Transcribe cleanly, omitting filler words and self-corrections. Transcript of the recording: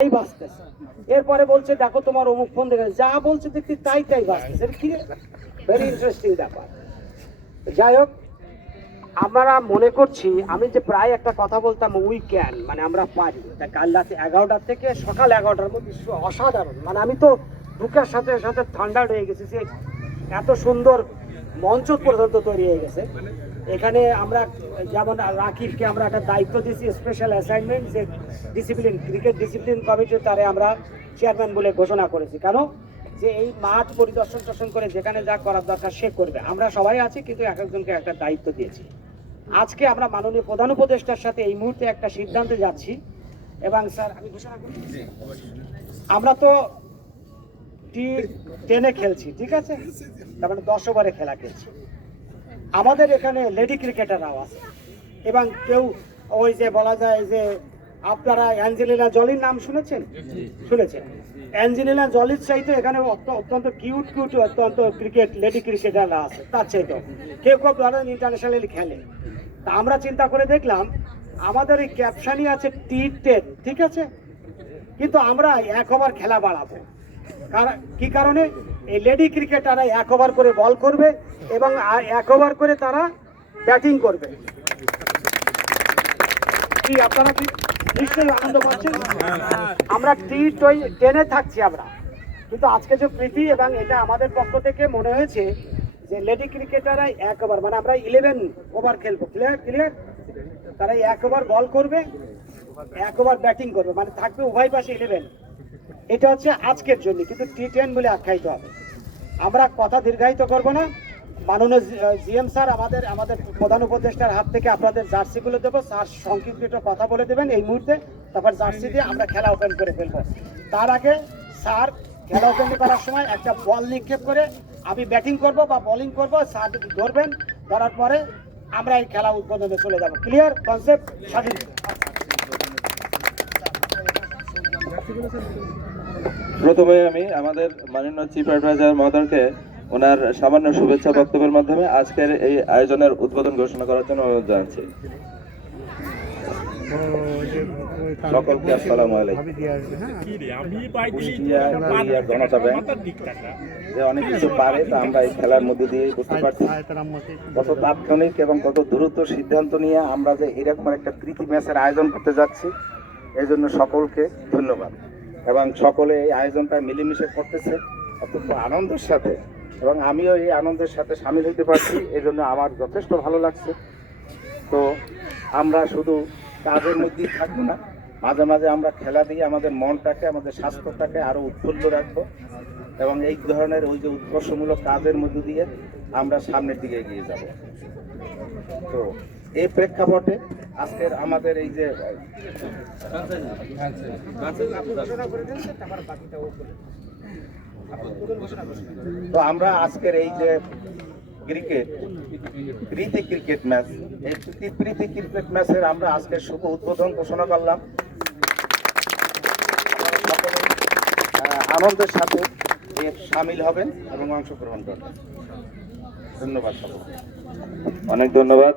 বাঁচতেছে। এরপরে বলছে দেখো তোমার অমুক ফোন দেখে যা বলছে দেখতে তাই বাঁচতেছে। কি ভেরি ইন্টারেস্টিং ব্যাপার। যাই হোক, আমরা মনে করছি আমি যে প্রায় একটা কথা বলতাম উই ক্যান, মানে আমরা পারি। কাল রাতে 11টা থেকে সকাল 11টার মধ্যে অসাধারণ, মানে আমি তো বুকের সাথে সাথে ঠান্ডা হয়ে গেছি যে এত সুন্দর মঞ্চ পর্যন্ত তৈরি হয়ে গেছে। এখানে আমরা যেমন রাকিবকে আমরা একটা দায়িত্ব দিয়েছি, স্পেশাল অ্যাসাইনমেন্ট, যে ডিসিপ্লিন ক্রিকেট ডিসিপ্লিন কমিটির তারে আমরা চেয়ারম্যান বলে ঘোষণা করেছি। কেন? যে এই মাঠ পরিদর্শন টর্শন করে যেখানে যা করার দরকার সে করবে। আমরা সবাই আছি, কিন্তু এক একজনকে একটা দায়িত্ব দিয়েছি। আজকে আমরা মাননীয় প্রধান উপদেষ্টার সাথে এই মুহূর্তে একটা সিদ্ধান্তে যাচ্ছি। এবং স্যার আমি ঘোষণা করি, আমরা তো টি10-এ খেলছি, ঠিক আছে, তার মানে 10 ওভারে খেলা খেলছি। আমাদের এখানে লেডি ক্রিকেটাররাও আছে, এবং কেউ ওই যে বলা যায় যে আপনারা অ্যাঞ্জেলিনা জলির নাম শুনেছেন? অ্যাঞ্জেলিনা জলির চাইতে এখানে অত্যন্ত কিউট অত্যন্ত লেডি ক্রিকেটাররা আছে, তার চাইতে কেউ কেউ ইন্টারন্যাশনালি খেলে। তা আমরা চিন্তা করে দেখলাম আমাদের এই ক্যাপশনই আছে টি10, ঠিক আছে, কিন্তু আমরা 1 ওভার খেলা বাড়াবো। কি কারণে? এই লেডি ক্রিকেটাররা 1 ওভার করে বল করবে এবং 1 ওভার করে তারা ব্যাটিং করবে। কি আপনারা কি নিশ্চয়ই আনন্দ পাচ্ছেন? আমরা টি10-এ থাকছি আমরা, কিন্তু আজকে যে প্রীতি, এবং এটা আমাদের পক্ষ থেকে মনে হয়েছে যে লেডি ক্রিকেটাররা 1 ওভার, মানে আমরা 11 ওভার খেলবো। ক্লিয়ার? তারা 1 ওভার বল করবে, 1 ওভার ব্যাটিং করবে, মানে থাকবে উভয় পাশে 11। এটা হচ্ছে আজকের জন্য, কিন্তু টি10 বলে আখ্যায়িত হবে। আমরা কথা দীর্ঘায়িত করব না। মাননীয় জিএম স্যার আমাদের প্রধান উপদেষ্টার হাত থেকে আপনাদের জার্সিগুলো দেবো। স্যার সংক্ষিপ্ত কথা বলে দেবেন এই মুহূর্তে, তারপর জার্সি দিয়ে আমরা খেলা ওপেন করে ফেলবো। তার আগে স্যার খেলা ওপেন করার সময় একটা বল নিক্ষেপ করে আমি ব্যাটিং করব বা বোলিং করব, স্যার ধরবেন, ধরার পরে আমরা এই খেলা উদ্বোধনে চলে যাব। Clear concept? স্বাধীন। প্রথমে আমি আমাদের মাননীয় চিফ অ্যাডভাইজার মহোদয়কে ওনার সামান্য শুভেচ্ছা বক্তব্যের মাধ্যমে আজকের এই আয়োজনের উদ্বোধন ঘোষণা করার জন্য অনুরোধ জানাচ্ছি। সকলকে আসসালামু আলাইকুম। জনতা ব্যাংক যে অনেক কিছু পারে, তা আমরা এই খেলার মধ্যে দিয়ে বুঝতে পারছি কত তাৎক্ষণিক এবং কত দ্রুত সিদ্ধান্ত নিয়ে আমরা যে এরকম একটা প্রীতি ম্যাচের আয়োজন করতে যাচ্ছি। এই জন্য সকলকে ধন্যবাদ। এবং সকলে এই আয়োজনটা মিলেমিশে করতেছে অত্যন্ত আনন্দের সাথে, এবং আমিও এই আনন্দের সাথে সামিল হতে পারছি, এই জন্য আমার যথেষ্ট ভালো লাগছে। তো আমরা শুধু কাজের মধ্যেই থাকবো না, মাঝে মাঝে আমরা খেলা দিয়ে আমাদের মনটাকে, আমাদের স্বাস্থ্যটাকে আরও উৎফুল্ল রাখবো, এবং এই ধরনের ওই যে উৎকর্ষমূলক কাজের মধ্যে দিয়ে আমরা সামনের দিকে এগিয়ে যাব। তো এই প্রেক্ষাপটে আজকের আমাদের এই যে তো আমরা আজকের এই যে প্রীতি ক্রিকেট ম্যাচ, এই প্রীতি ক্রিকেট ম্যাচের আমরা আজকের শুভ উদ্বোধন ঘোষণা করলাম। আনন্দের সাথে এর সামিল হবেন এবং অংশগ্রহণ করবেন। ধন্যবাদ সকলকে। অনেক ধন্যবাদ।